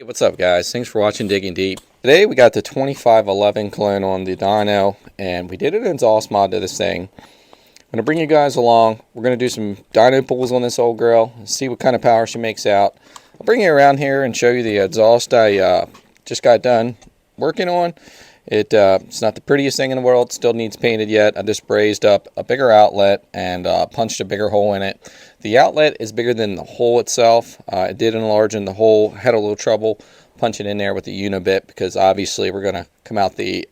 Hey, what's up, guys? Thanks for watching Digging Deep. Today we got the 2511 clone on the Dyno, and we did an exhaust mod to this thing. I'm going to bring you guys along. We're going to do some dyno pulls on this old girl, see what kind of power she makes out. I'll bring you around here and show you the exhaust I just got done working on. It's not the prettiest thing in the world, still needs painted yet. I just brazed up a bigger outlet and punched a bigger hole in it. The outlet is bigger than the hole itself. It did enlarge in the hole, had a little trouble punching in there with the unibit because obviously we're going to come out the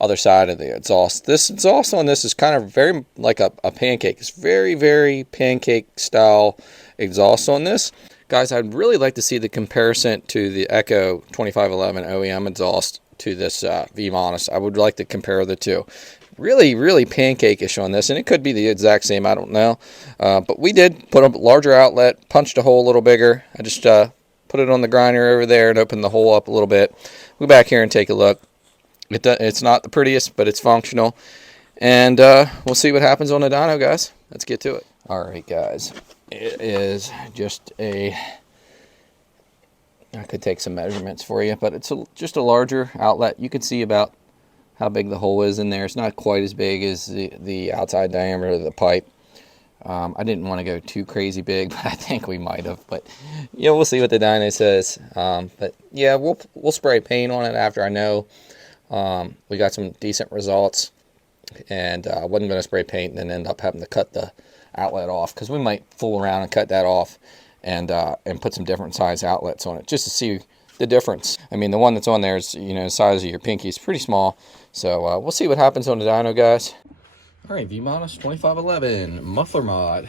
other side of the exhaust. This exhaust on this is kind of very like a pancake. It's very, very pancake style exhaust on this. Guys, I'd really like to see the comparison to the Echo 2511 OEM exhaust to this V-Modus. I would like to compare the two. Really, really pancake-ish on this, and it could be the exact same, I don't know. But we did put a larger outlet, punched a hole a little bigger. I just put it on the grinder over there and opened the hole up a little bit. We'll go back here and take a look. It's not the prettiest, but it's functional. And we'll see what happens on the dyno, guys. Let's get to it. All right, guys. It is just I could take some measurements for you, but it's just a larger outlet. You can see about how big the hole is in there. It's not quite as big as the outside diameter of the pipe. I didn't want to go too crazy big, but I think we might have. But yeah, we'll see what the dyno says. But yeah, we'll spray paint on it after I know we got some decent results. And I wasn't going to spray paint and then end up having to cut the outlet off, because we might fool around and cut that off and put some different size outlets on it just to see the difference. I mean, the one that's on there is, you know, the size of your pinky. It's pretty small. So we'll see what happens on the dyno, guys. All right, V-Modus 2511 muffler mod.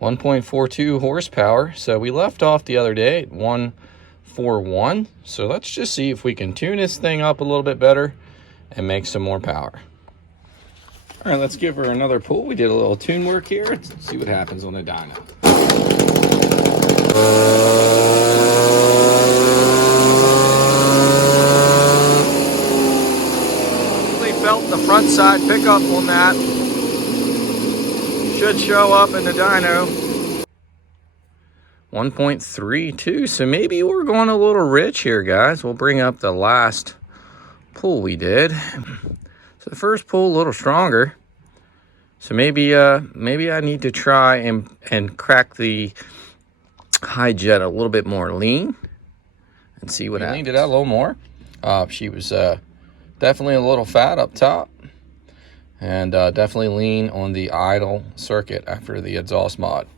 1.42 horsepower. So we left off the other day at 141. So let's just see if we can tune this thing up a little bit better and make some more power. All right, let's give her another pull. We did a little tune work here. Let's see what happens on the dyno. Really felt the front side pickup on that. Should show up in the dyno. 1.32, so maybe we're going a little rich here, guys. We'll bring up the last pull we did. So the first pull a little stronger. So maybe I need to try and crack the high jet a little bit more lean and see what happens. Leaned it out a little more. She was definitely a little fat up top. And definitely lean on the idle circuit after the exhaust mod.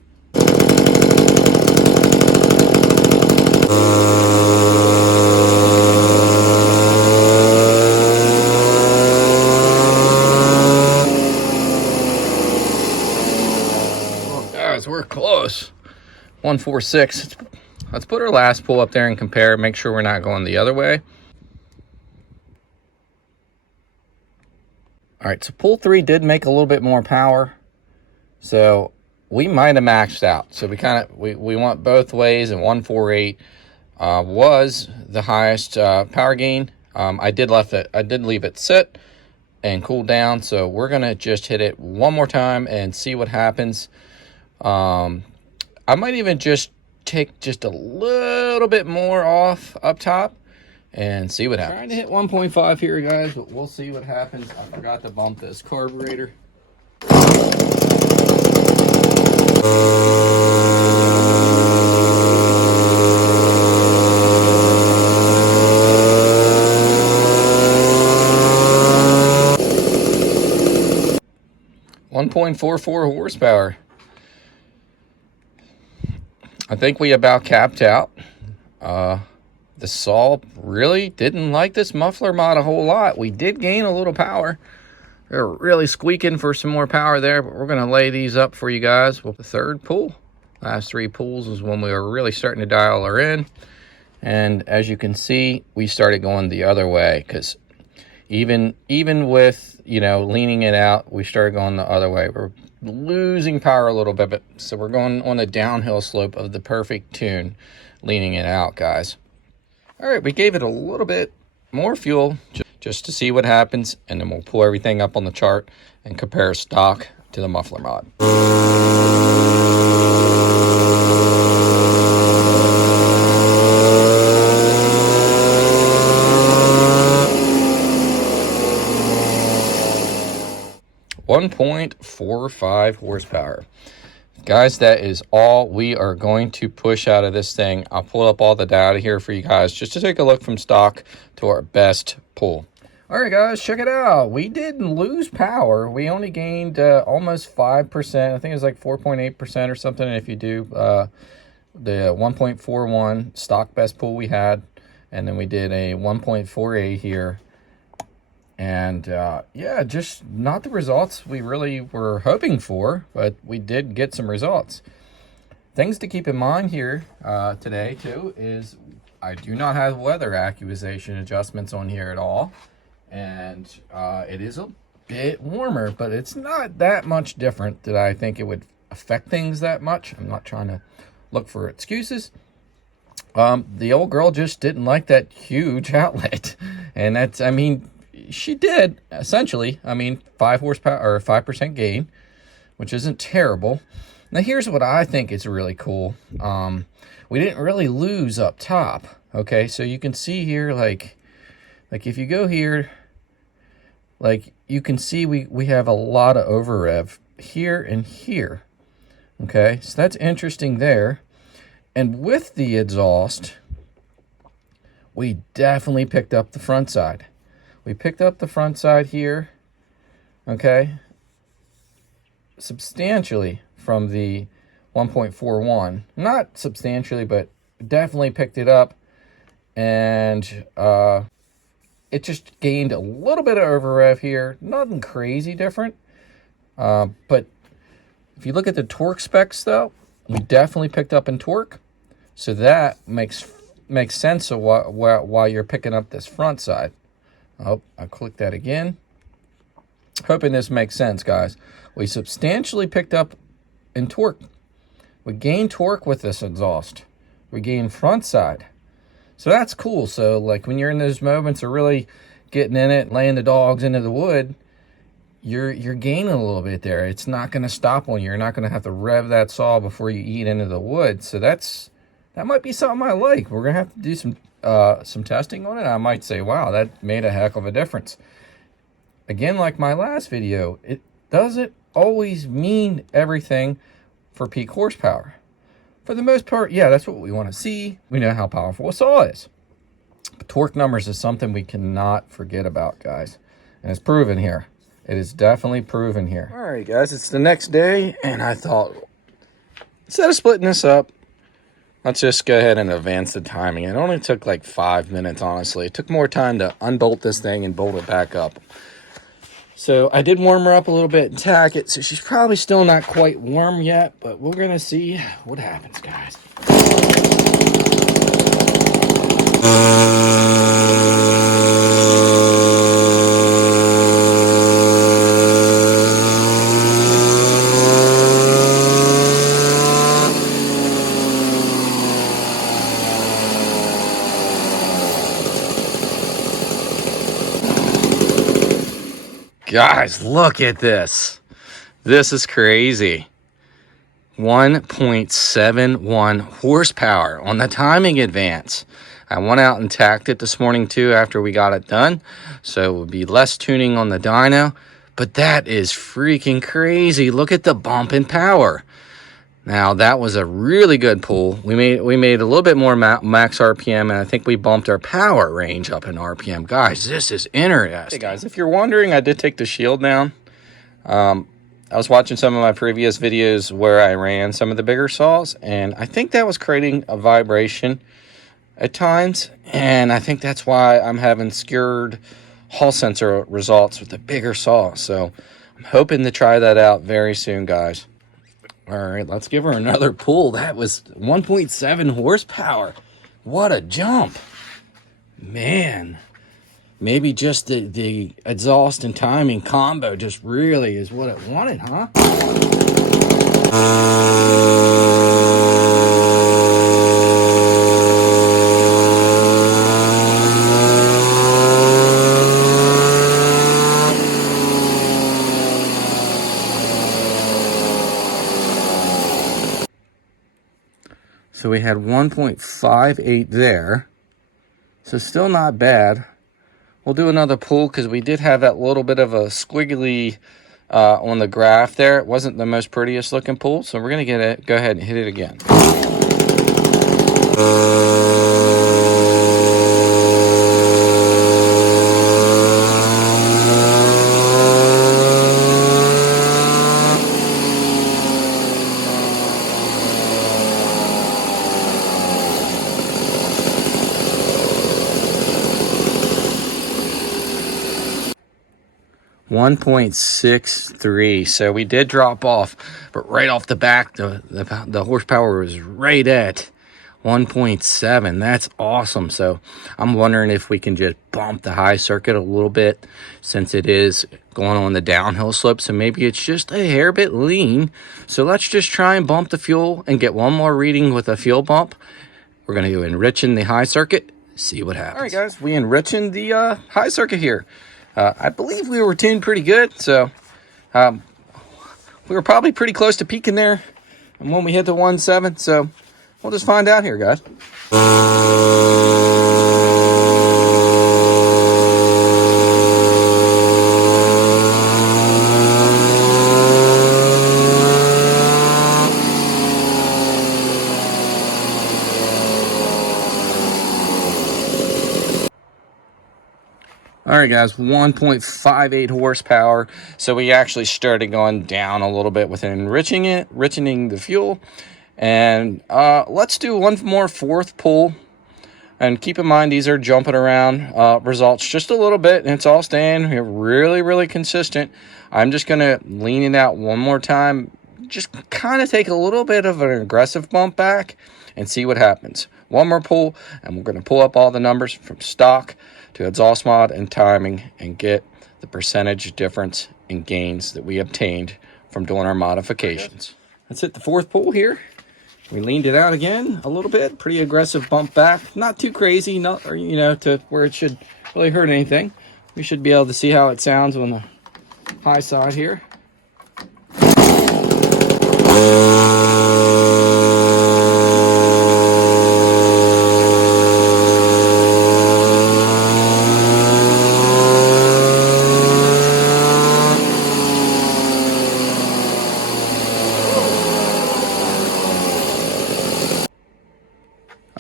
Oh, guys, we're close. 146. Let's put our last pull up there and compare. Make sure we're not going the other way. All right, so pull 3 did make a little bit more power, so we might have maxed out. So we went both ways, and 148 was the highest power gain. I did leave it sit and cool down, so we're gonna just hit it one more time and see what happens. I might even just take just a little bit more off up top and see what happens. Trying to hit 1.5 here, guys, but we'll see what happens. I forgot to bump this carburetor. .44 horsepower. I think we about capped out. The saw really didn't like this muffler mod a whole lot. We did gain a little power. They're really squeaking for some more power there, but we're going to lay these up for you guys with the third pull. Last 3 pulls is when we were really starting to dial her in. And as you can see, we started going the other way, because even with, you know, leaning it out, we started going the other way. We're losing power a little bit, but so we're going on the downhill slope of the perfect tune, leaning it out, guys. All right, we gave it a little bit more fuel just to see what happens, and then we'll pull everything up on the chart and compare stock to the muffler mod. 1.45 horsepower. Guys, that is all we are going to push out of this thing. I'll pull up all the data here for you guys just to take a look from stock to our best pull. All right, guys, check it out. We didn't lose power. We only gained almost 5%. I think it was like 4.8% or something if you do the 1.41 stock best pull we had. And then we did a 1.48 here. And yeah, just not the results we really were hoping for, but we did get some results. Things to keep in mind here today too is I do not have weather accusation adjustments on here at all, and it is a bit warmer, but it's not that much different that I think it would affect things that much. I'm not trying to look for excuses. The old girl just didn't like that huge outlet, and that's, I mean, she did essentially, I mean, 5 horsepower or 5% gain, which isn't terrible. Now here's what I think is really cool. We didn't really lose up top. Okay, so you can see here, like if you go here, like you can see we have a lot of over rev here and here. Okay, so that's interesting there. And with the exhaust, we definitely picked up the front side. We picked up the front side here, okay, substantially from the 1.41. Not substantially, but definitely picked it up. And it just gained a little bit of over rev here. Nothing crazy different. But if you look at the torque specs, though, we definitely picked up in torque. So that makes sense of why you're picking up this front side. Oh, I clicked that again. Hoping this makes sense, guys. We substantially picked up in torque. We gained torque with this exhaust. We gained front side. So that's cool. So like when you're in those moments of really getting in it, laying the dogs into the wood, you're gaining a little bit there. It's not going to stop on you. You're not going to have to rev that saw before you eat into the wood. So that might be something I like. We're going to have to do some testing on it. I might say, wow, that made a heck of a difference. Again, like my last video, it doesn't always mean everything for peak horsepower. For the most part, yeah, that's what we want to see. We know how powerful a saw is. But torque numbers is something we cannot forget about, guys. And it's proven here. It is definitely proven here. All right, guys, it's the next day, and I thought, instead of splitting this up, let's just go ahead and advance the timing. It only took like 5 minutes, honestly. It took more time to unbolt this thing and bolt it back up. So I did warm her up a little bit and tack it. So she's probably still not quite warm yet, but we're going to see what happens, guys. Guys, look at this. This is crazy. 1.71 horsepower on the timing advance. I went out and tacked it this morning too after we got it done. So it would be less tuning on the dyno. But that is freaking crazy. Look at the bump in power. Now, that was a really good pull. We made a little bit more max RPM, and I think we bumped our power range up in RPM. Guys, this is interesting. Hey, guys, if you're wondering, I did take the shield down. I was watching some of my previous videos where I ran some of the bigger saws, and I think that was creating a vibration at times, and I think that's why I'm having skewed Hall sensor results with the bigger saw. So I'm hoping to try that out very soon, guys. All right, let's give her another pull. That was 1.7 horsepower. What a jump. Man, maybe just the exhaust and timing combo just really is what it wanted, huh? So we had 1.58 there. So still not bad. We'll do another pull because we did have that little bit of a squiggly on the graph there. It wasn't the most prettiest looking pull. So we're going to go ahead and hit it again. 1.63. So we did drop off, but right off the back, the horsepower was right at 1.7. That's awesome. So I'm wondering if we can just bump the high circuit a little bit since it is going on the downhill slope. So maybe it's just a hair bit lean. So let's just try and bump the fuel and get one more reading with a fuel bump. We're going to go enriching the high circuit, see what happens. All right, guys, we enriching the high circuit here. I believe we were tuned pretty good, so we were probably pretty close to peaking there and when we hit the 1.7, so we'll just find out here, guys. All right, guys, 1.58 horsepower. So we actually started going down a little bit with enriching the fuel. And let's do one more fourth pull. And keep in mind, these are jumping around results just a little bit. And it's all staying here really, really consistent. I'm just going to lean it out one more time. Just kind of take a little bit of an aggressive bump back and see what happens. One more pull, and we're going to pull up all the numbers from stock to exhaust mod and timing and get the percentage difference in gains that we obtained from doing our modifications. Let's hit the fourth pull here. We leaned it out again a little bit, pretty aggressive bump back, not too crazy, not to where it should really hurt anything. We should be able to see how it sounds on the high side here.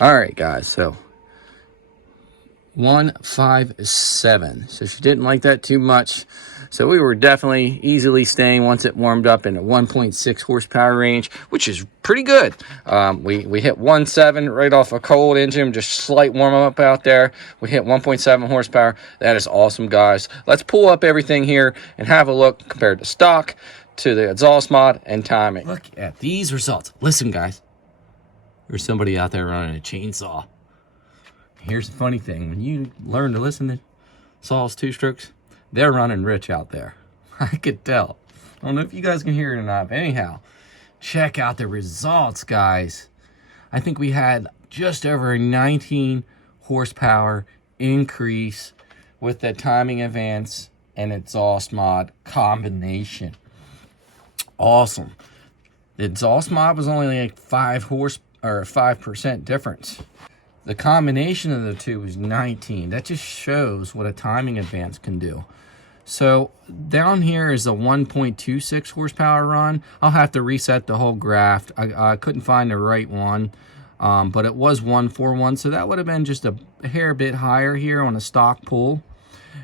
All right, guys, so 1.57. So she didn't like that too much. So we were definitely easily staying once it warmed up in a 1.6 horsepower range, which is pretty good. We hit 1.7 right off a cold engine, just slight warm up out there. We hit 1.7 horsepower. That is awesome, guys. Let's pull up everything here and have a look compared to stock, to the exhaust mod, and timing. Look at these results. Listen, guys. There's somebody out there running a chainsaw. Here's the funny thing. When you learn to listen to saws, two-strokes, they're running rich out there. I could tell. I don't know if you guys can hear it or not, but anyhow, check out the results, guys. I think we had just over a 19 horsepower increase with the timing advance and exhaust mod combination. Awesome. The exhaust mod was only like 5% difference. The combination of the two was 19. That just shows what a timing advance can do. So down here is a 1.26 horsepower run. I'll have to reset the whole graph. I couldn't find the right one, but it was 141. So that would have been just a hair bit higher here on a stock pull.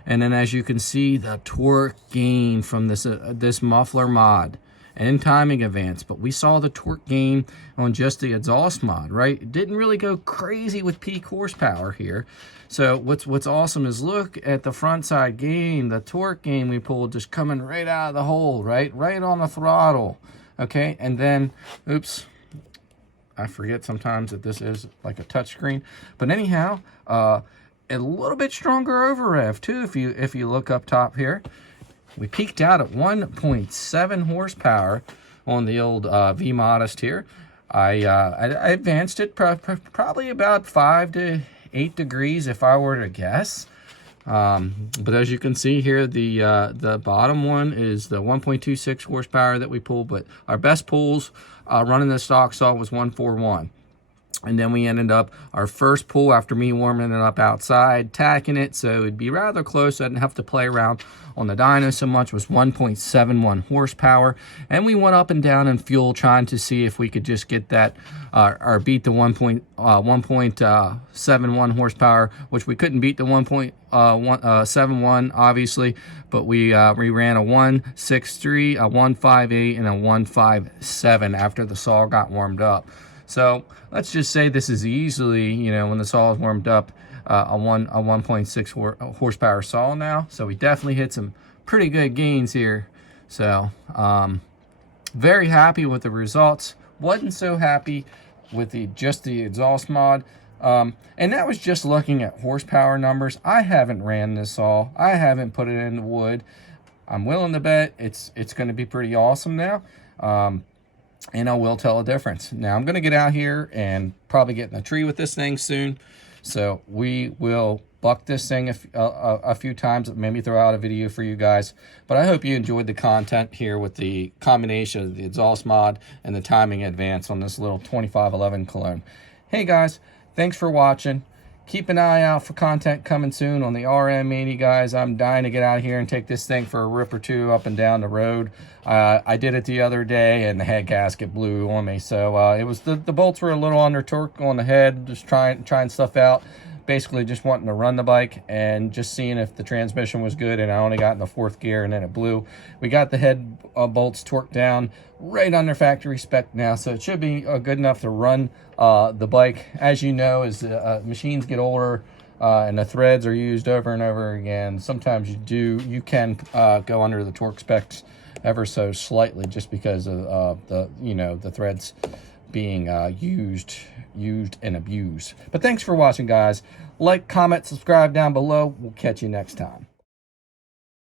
And then as you can see, the torque gain from this muffler mod and timing advance, but we saw the torque gain on just the exhaust mod, right? It didn't really go crazy with peak horsepower here. So what's awesome is look at the front side gain, the torque gain we pulled just coming right out of the hole, right on the throttle, okay? And then, oops, I forget sometimes that this is like a touch screen, but anyhow, a little bit stronger over rev too. If you look up top here, we peaked out at 1.7 horsepower on the old V Modest here. I advanced it probably about 5 to 8 degrees if I were to guess. But as you can see here, the bottom one is the 1.26 horsepower that we pulled, but our best pulls running the stock saw was 141. And then we ended up, our first pull after me warming it up outside, tacking it, so it'd be rather close. I didn't have to play around on the dyno so much, was 1.71 horsepower. And we went up and down in fuel trying to see if we could just get that, or beat the 1.71 horsepower, which we couldn't beat the 1.71 obviously, but we ran a 163, a 158, and a 157 after the saw got warmed up. So let's just say this is easily, you know, when the saw is warmed up, a 1.6 horsepower saw now. So we definitely hit some pretty good gains here. So very happy with the results. Wasn't so happy with just the exhaust mod. And that was just looking at horsepower numbers. I haven't ran this saw. I haven't put it in the wood. I'm willing to bet it's going to be pretty awesome now. And I will tell a difference. Now I'm going to get out here and probably get in a tree with this thing soon. So we will buck this thing a few times, maybe throw out a video for you guys. But I hope you enjoyed the content here with the combination of the exhaust mod and the timing advance on this little 2511 Cologne. Hey guys, thanks for watching. Keep an eye out for content coming soon on the RM80, guys. I'm dying to get out here and take this thing for a rip or two up and down the road. I did it the other day, and the head gasket blew on me. So it was the bolts were a little under torque on the head, just trying stuff out. Basically just wanting to run the bike and just seeing if the transmission was good, and I only got in the 4th gear and then it blew. We got the head bolts torqued down right under factory spec now, so it should be good enough to run the bike. As you know, as machines get older and the threads are used over and over again, sometimes you can go under the torque specs ever so slightly just because of the threads being used and abused. But thanks for watching, guys. Like, comment, subscribe down below. We'll catch you next time.